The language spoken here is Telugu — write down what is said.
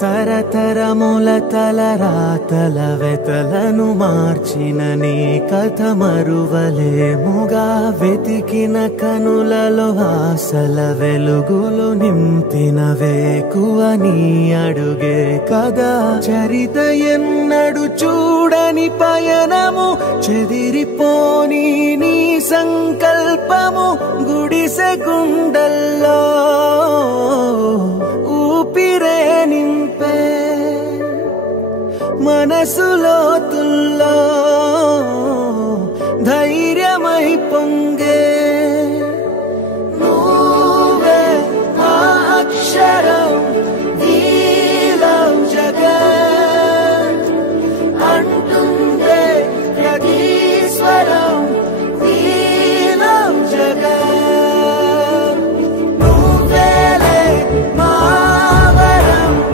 తరతరముల తలరాతల వెతలను మార్చిన నీ కథ మరువలేముగా వెతికిన కనులలో ఆశల వెలుగులు నింపిన వేకువ నీ అడుగే కదా చరిత ఎన్నడు చూడని పయనము చెదిరిపోని నీ సంకల్పము గుడిసె గుండల్లో ఊపిరే నింపే మనసులో తుల్లో